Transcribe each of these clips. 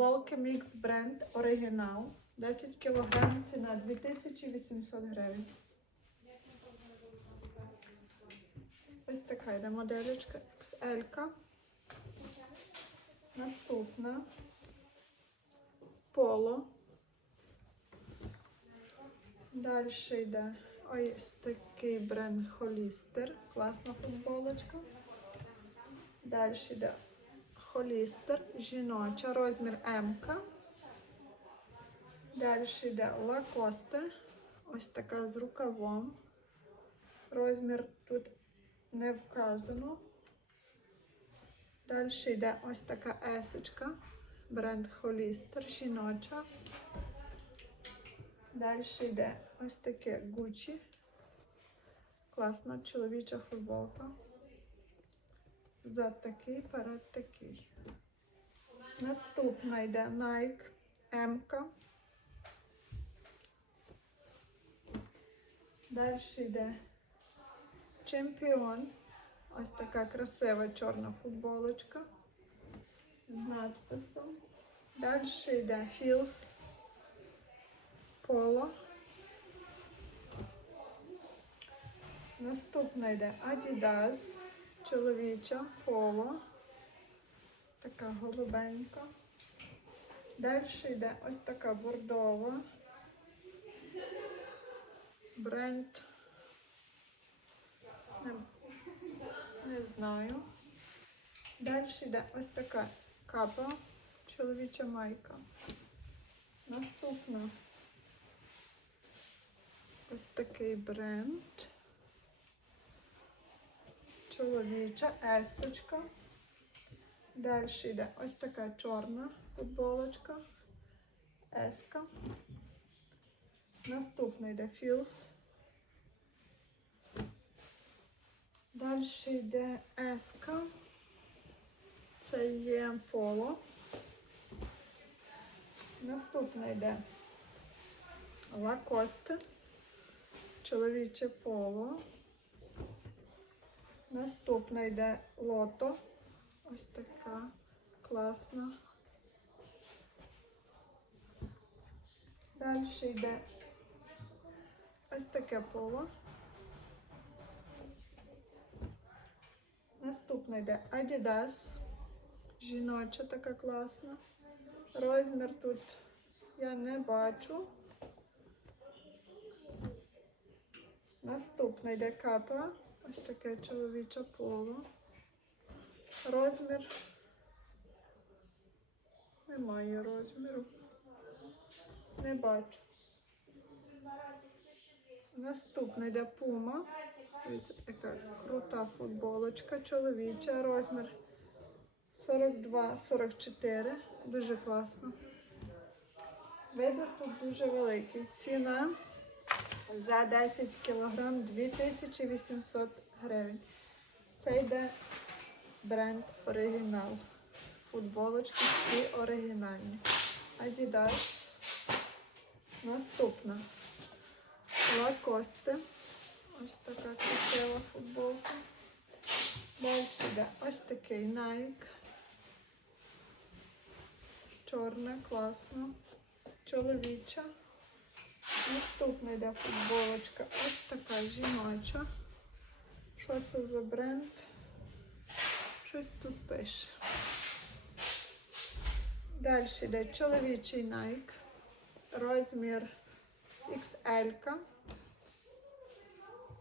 Футболки Mix Brand оригінал. 10 кг, ціна 2800 гривень. Ось така йде моделечка XL. Наступна. Поло. Далі йде ось такий бренд Холістер. Класна футболочка. Далі йде Холістер, жіноча, розмір М. Далі йде Лакосте. Ось така з рукавом. Розмір тут не вказано. Далі йде ось така есочка. Бренд Холістер, жіноча. Далі йде ось таке Gucci. Класна чоловіча футболка. Зад такий, перед такий. Наступна йде Nike. -ка. Далі йде Чемпіон. Ось така красива чорна футболочка з надписом. Далі йде Філс Поло. Наступна йде Adidas, чоловіча поло. Така голубенька. Далі йде ось така бордова. Бренд. Не, не знаю. Далі йде ось така капа, чоловіча майка. Наступна ось такий бренд. Чоловіча есочка. Далі йде ось така чорна футболочка. Еска. Наступна йде Філс. Далі йде еска. Це є поло. Наступна йде Лакосте. Чоловіче поло. Наступна йде лото. Ось така класна. Далі йде ось таке поло. Наступна йде Adidas. Жіноча така класна. Розмір тут я не бачу. Наступна йде капа. Ось таке чоловіче поло. Розмір. Немає розміру. Не бачу. Наступна йде пума. Дивіться, яка крута футболочка чоловіча. Розмір 42-44. Дуже класно. Вибір тут дуже великий. Ціна за 10 кг 2800 гривень. Це йде бренд оригінал. Футболочки всі оригінальні. Adidas. Наступна. Лакосте. Ось така красива футболка. Далі йде ось такий Nike. Чорна, класна. Чоловіча. Наступна йде футболочка. Ось така жіноча. Що це за бренд? Щось тут пише. Далі йде чоловічий Nike. Розмір XL. -ка.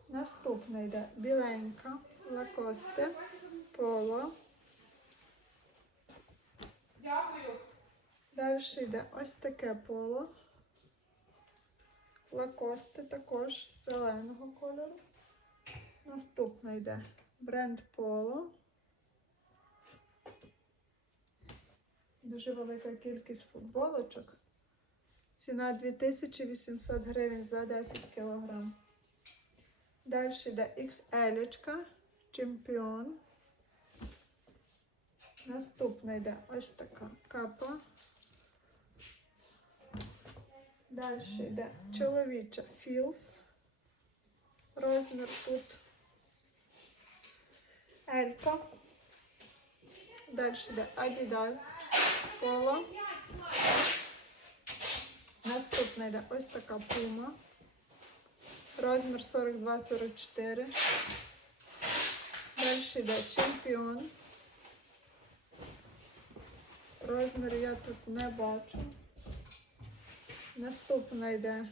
Наступна йде біленька, лакосте, поло. Дякую. Далі йде ось таке поло. Лакосте також зеленого кольору. Наступна йде бренд поло. Дуже велика кількість футболочок. Ціна 2800 гривень за 10 кг. Далі йде XL, чемпіон. Наступна йде ось така капа. Далі йде чоловіча Філс. Розмір тут Елька. Далі йде Adidas Polo. Наступна йде ось така пума. Розмір 42-44. Далі йде чемпіон. Розмір я тут не бачу. Наступна йде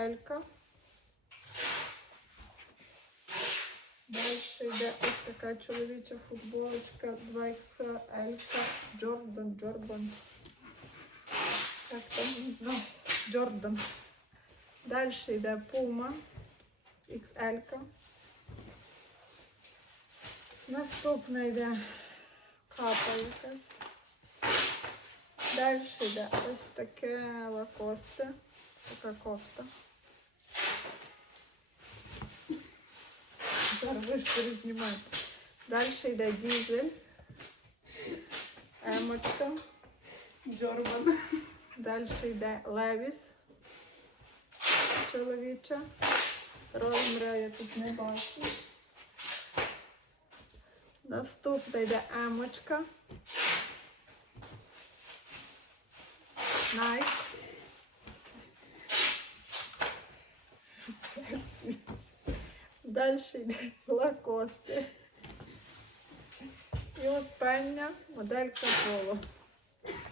Елька. Далі йде ось така чоловіча футболочка 2XL Елька Джордан Джордан. Так там не знаю. Джордан. Далі йде Puma XL. -ка. Наступна йде капа якась. Далі йде ось таке лакосте. Така кофта. Зараз ви ж перезнімаєте. Далі йде дізель. Емочка. Джорбан. Далі йде Левіс. Чоловіча. Розміра я тут не бачу. Наступна йде Емочка. Найк. Далі йде Лакости. І остання моделька Поло.